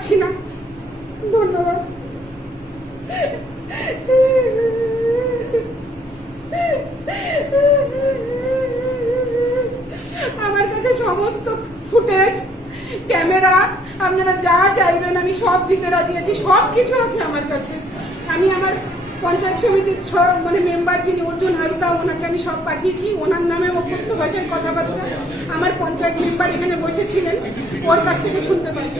পাচ্ছি না। ধন্যবাদ। আমার কাছে সমস্ত ফুটেজ, ক্যামেরা, আপনারা যা চাইবেন, আমি সব দিতে রাজি আছি। সব কিছু আছে আমার কাছে। আমি আমার পঞ্চায়েত সমিতির মানে মেম্বার যিনি অর্জুন হাসদা, ওনাকে আমি সব পাঠিয়েছি। ওনার নামে অভ্যক্ত ভাষায় কথাবার্তা। আমার পঞ্চায়েত মেম্বার এখানে বসেছিলেন। ওর কাছ থেকে শুনতে পারি